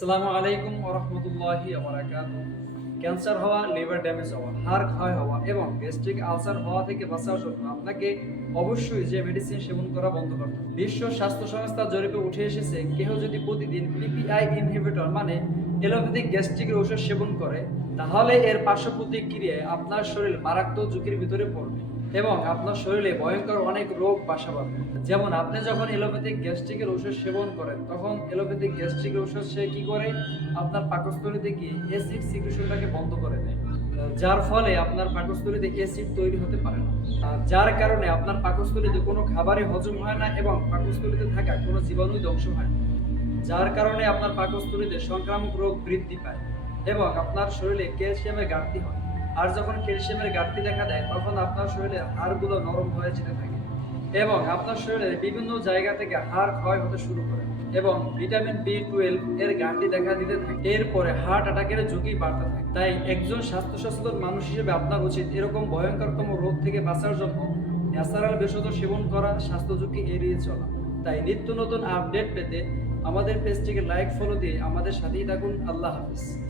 আসসালামু আলাইকুম ওরহমতুল্লাহি ক্যান্সার হওয়া, লিভার ড্যামেজ হওয়া, হাড় ক্ষয় হওয়া এবং গ্যাস্ট্রিক আলসার হওয়া থেকে বাঁচার জন্য আপনাকে অবশ্যই যে মেডিসিন সেবন করা বন্ধ করতে। বিশ্ব স্বাস্থ্য সংস্থা জরিপে উঠে এসেছে কেউ যদি প্রতিদিন পিপিআই ইনহিবিটর মানে এলোপ্যাথিক গ্যাস্ট্রিকের ওষুধ সেবন করে, তাহলে এর পার্শ্ব প্রতিক্রিয়ায় আপনার শরীর মারাত্মক ঝুঁকির ভিতরে পড়বে এবং আপনার শরীরে ভয়ঙ্কর অনেক রোগ বাসা বাঁধবে। যেমন আপনি যখন এলোপ্যাথিক গ্যাস্ট্রিকের ওষুধ সেবন করেন, তখন এলোপ্যাথিক গ্যাস্ট্রিকের ওষুধ সে কি করে? আপনার পাকস্থলীতে গিয়ে অ্যাসিড সিক্রেশনটাকে বন্ধ করে দেয়। যার ফলে আপনার পাকস্থলীতে অ্যাসিড তৈরি হতে পারে না। যার কারণে আপনার পাকস্থলীতে কোনো খাবারই হজম হয় না এবং পাকস্থলীতে থাকা কোনো জীবাণুই ধ্বংস হয় না। যার কারণে আপনার পাকস্থলীতে সংক্রামক রোগ বৃদ্ধি পায় এবং আপনার শরীরে ক্যালসিয়ামের ঘাটতি হয়। আর যখন ক্যালসিয়ামের ঘাটতি দেখা দেয়, তখন আপনার শরীরে হাড়গুলো নরম হয়ে যেতে থাকে এবং আপনার শরীরের বিভিন্ন জায়গা থেকে হাড় ক্ষয় হতে শুরু করে এবং ভিটামিন বি টুয়েলভ এর ঘাটতি দেখা দিতে থাকে। এরপরে হার্ট অ্যাটাকের ঝুঁকি বাড়তে থাকে। তাই একজন স্বাস্থ্য সচেতন মানুষ হিসেবে আপনার উচিত এরকম ভয়ঙ্করতম রোগ থেকে বাঁচার জন্য ন্যাচারাল ভেষজ সেবন করা স্বাস্থ্য ঝুঁকি এড়িয়ে চলা। তাই নিত্য নতুন আপডেট পেতে আমাদের পেজটিকে লাইক ফলো দিয়ে আমাদের সাথেই থাকুন। আল্লাহ হাফিজ।